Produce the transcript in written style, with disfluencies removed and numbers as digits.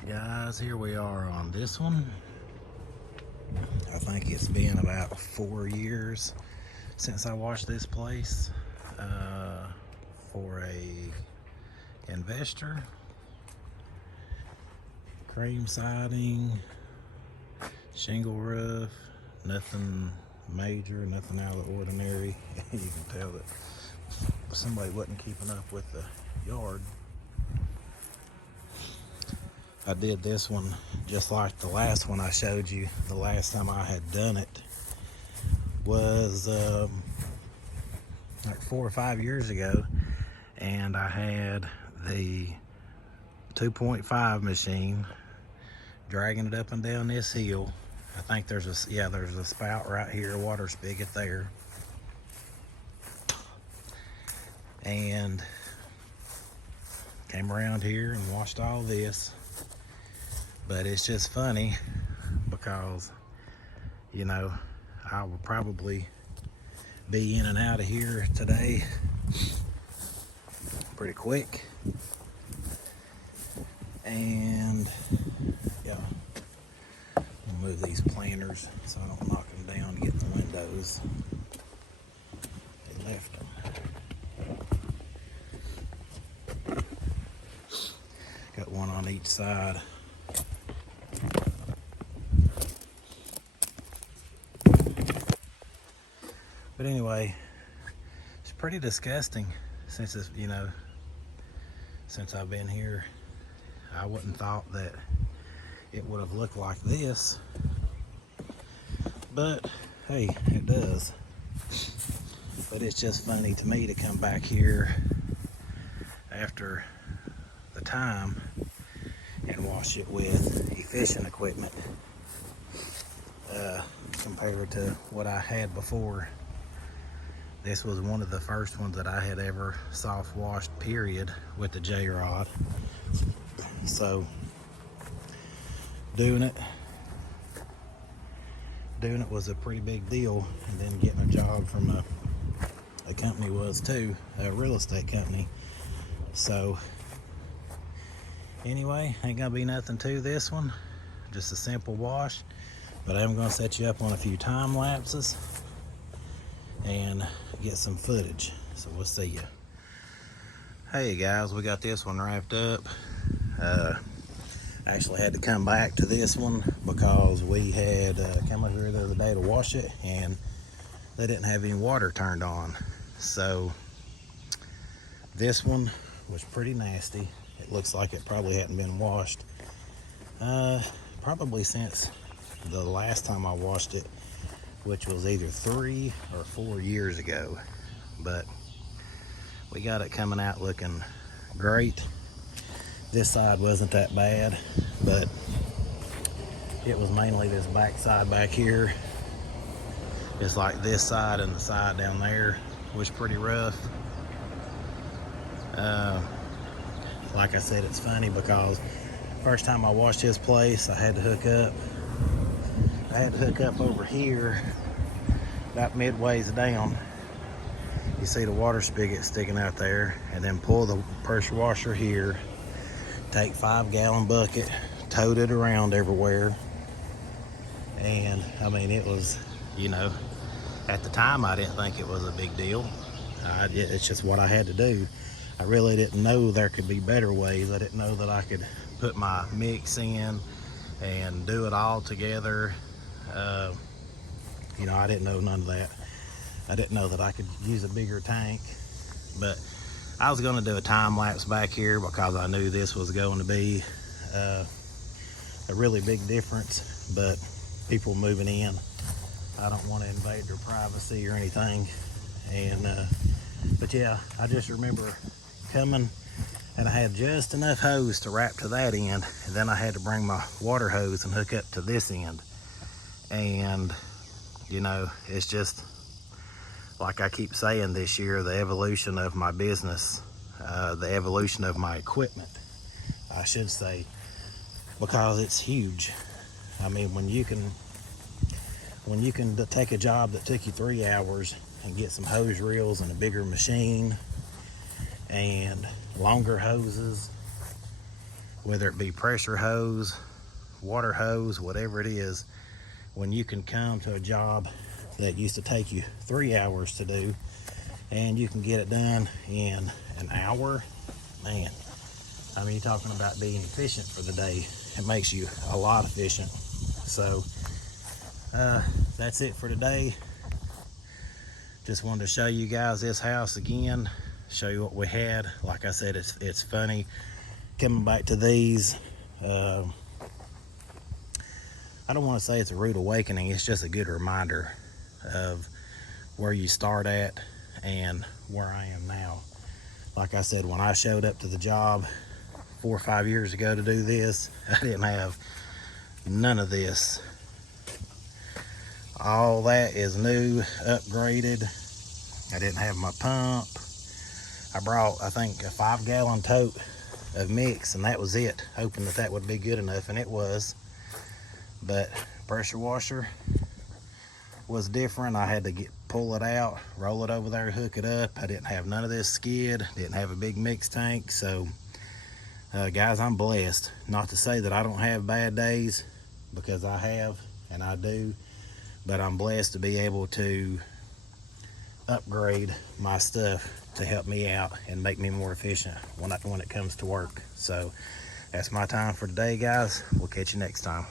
Alright guys, here we are on this one. I think it's been about 4 years since I washed this place for a investor. Cream siding, shingle roof, nothing major, nothing out of the ordinary. You can tell that somebody wasn't keeping up with the yard. I did this one just like the last one I showed you. The last time I had done it was like 4 or 5 years ago, and I had the 2.5 machine dragging it up and down this hill. I think there's a spout right here, a water spigot there, and came around here and washed all this. But it's just funny because, you know, I will probably be in and out of here today pretty quick. And yeah, I'll move these planters so I don't knock them down to get in the windows. They left them. Got one on each side. But anyway, it's pretty disgusting since it's, you know, since I've been here. I wouldn't thought that it would have looked like this, but hey, it does. But it's just funny to me to come back here after the time and wash it with efficient equipment compared to what I had before. This was one of the first ones that I had ever soft washed, period, with the Jrod. So doing it was a pretty big deal, and then getting a job from a company was too, a real estate company. So anyway, ain't gonna be nothing to this one, just a simple wash, but I'm gonna set you up on a few time lapses and get some footage, so we'll see you. Hey guys, we got this one wrapped up. Actually had to come back to this one because we had come over here the other day to wash it and they didn't have any water turned on. So this one was pretty nasty. It looks like it probably hadn't been washed probably since the last time I washed it, which was either 3 or 4 years ago. But we got it coming out looking great. This side wasn't that bad, but it was mainly this back side back here. It's like this side and the side down there was pretty rough. Like I said, it's funny because first time I washed this place, I had to hook up over here about midways down. You see the water spigot sticking out there, and then pull the pressure washer here, take 5-gallon bucket, tote it around everywhere. And I mean, it was, you know, at the time I didn't think it was a big deal. It's just what I had to do. I really didn't know there could be better ways. I didn't know that I could put my mix in and do it all together. You know, I didn't know none of that. I didn't know that I could use a bigger tank, but I was going to do a time lapse back here because I knew this was going to be a really big difference. But people moving in, I don't want to invade their privacy or anything. And but yeah, I just remember coming, and I had just enough hose to wrap to that end, and then I had to bring my water hose and hook up to this end. And you know, it's just like I keep saying this year, the evolution of my business, the evolution of my equipment, I should say, because it's huge. I mean, when you can take a job that took you 3 hours and get some hose reels and a bigger machine and longer hoses whether it be pressure hose, water hose, whatever it is, when you can come to a job that used to take you 3 hours to do and you can get it done in an hour, man, I mean, you're talking about being efficient for the day. It makes you a lot efficient. So that's it for today. Just wanted to show you guys this house again, show you what we had. Like I said, it's funny coming back to these. I don't want to say it's a rude awakening, it's just a good reminder of where you start at and where I am now. Like I said, when I showed up to the job 4 or 5 years ago to do this, I didn't have none of this. All that is new, upgraded. I didn't have my pump. I brought, I think, a 5-gallon tote of mix, and that was it, hoping that that would be good enough, and it was. But pressure washer was different. I had to pull it out, roll it over there, hook it up. I didn't have none of this skid, didn't have a big mix tank. So guys, I'm blessed. Not to say that I don't have bad days, because I have, and I do, but I'm blessed to be able to upgrade my stuff to help me out and make me more efficient when it comes to work. So that's my time for today, guys. We'll catch you next time.